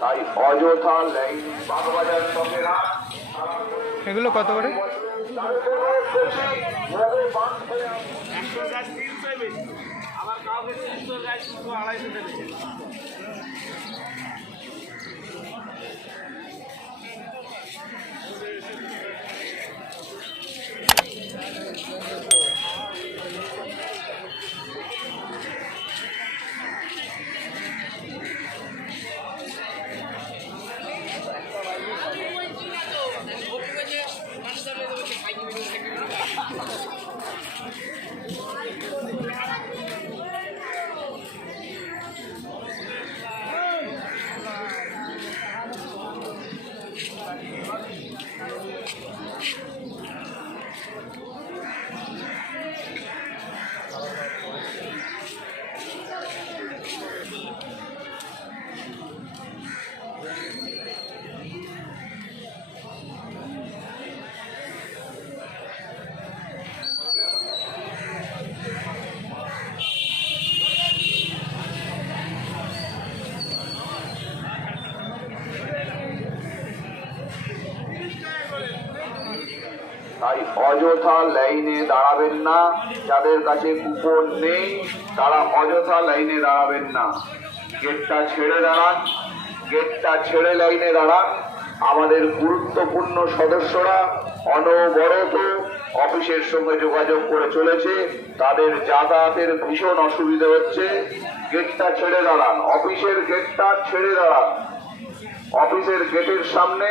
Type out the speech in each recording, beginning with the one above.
তাই অযথা লাইন বাগবাজার শখেরা এগুলো কত করে? 100 গাছ 300 বেশি, আবার কাউকে 300 গাছ 250 বেশি। তাই অযথা লাইনে দাঁড়াবেন না। যাদের কাছে কুপন নেই তারা অযথা লাইনে দাঁড়াবেন না। গেটটা ছেড়ে দাঁড়ান, গেটটা ছেড়ে লাইনে দাঁড়ান। আমাদের গুরুত্বপূর্ণ সদস্যরা অনবরত অফিসের সঙ্গে যোগাযোগ করে চলেছে, তাদের যাতায়াতের ভীষণ অসুবিধা হচ্ছে। গেটটা ছেড়ে দাঁড়ান, অফিসের গেটটা ছেড়ে দাঁড়ান। অফিসের গেটের সামনে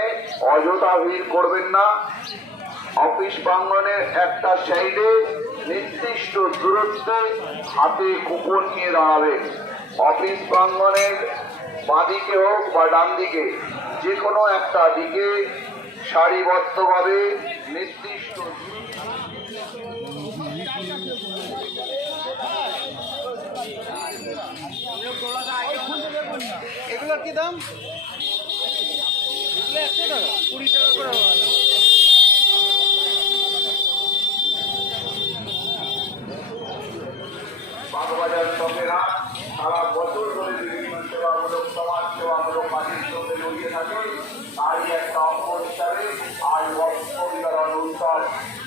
অযথা ভিড় করবেন না। অফিস প্রাঙ্গণের একটা সাইডে নির্দিষ্ট দূরত্বে হাতে কুপন নিয়ে দাঁড়াবেন। অফিস প্রাঙ্গণের বাঁদিকে হোক বা ডান দিকে, যে কোনো একটা দিকে সারিবদ্ধভাবে নির্দিষ্ট এগুলোর কি দাম? এগুলো 100 টাকা, 20 টাকা করে হবে। বাগবাজার শখেরা সারা বছর ধরে বিভিন্ন সেবামূলক সমাজ সেবামূলক কাজের সঙ্গে জড়িয়ে থাকে। তারই একটা অঙ্গ হিসাবে আজ বস্ত্র বিতরণ উৎসব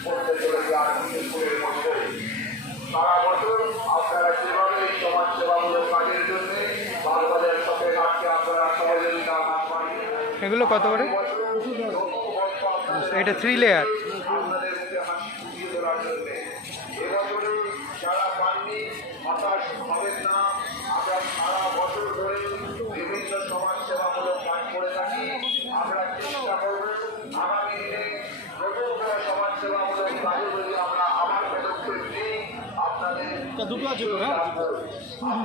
করতে চলেছে আর্মিপুরের মধ্যে। সারা বছর আপনারা যেভাবে এই সমাজ সেবামূলক কাজের জন্য বাগবাজার শখের কাজকে আপনারা সহযোগিতা পান। এগুলো কত করে? এটা 3 লেয়ার। আপনাদের মুখে হাসি ফুটিয়ে তোলার জন্য এবছরে যারা পাননি হতাশ হবেন না। আমরা সারা বছর ধরে বিভিন্ন সমাজ সেবামূলক কাজ করে থাকি। আমরা চেষ্টা করব আগামী দিনে নতুন করে সমাজ সেবামূলক কাজে যদি আমরা আবার পদক্ষেপ নিই আপনাদের দুটো আছে তো, হ্যাঁ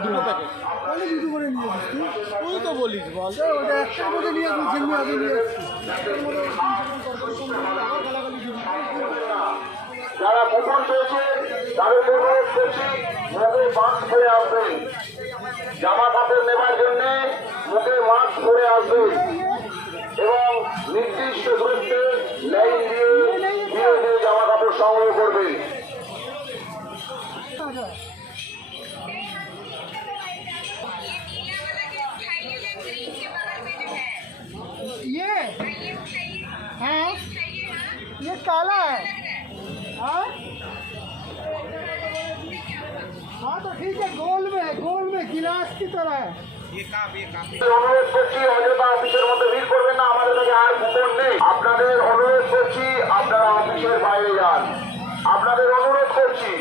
দুটো প্যাকেট তাহলে দুটো করে নিয়ে আসছি। তুই তো বলিস বল ওটা একটা করে নিয়ে আসবি, যেমনি আগে নিয়ে আসছি। যারা কুপন পেয়েছে তাদের অনুরোধ করছি মুখে মাস্ক পরে আসবেন। জামা কাপড় নেবার জন্য মুখে মাস্ক পরে আসবেন এবং নির্দিষ্ট দূরত্বে লাইন দিয়ে ধীরে ধীরে জামা কাপড় সংগ্রহ করবেন। ये हाँ ये काला है। हाँ हाँ तो ठीक है, गोल में गिलास की तरह है। অনুরোধ করছি অযথা অফিসের মধ্যে ভিড় করবেন না। আমাদের কাছে আর কুপন নেই। আপনাদের অনুরোধ করছি আপনারা অফিসের বাইরে যান। আপনাদের অনুরোধ করছি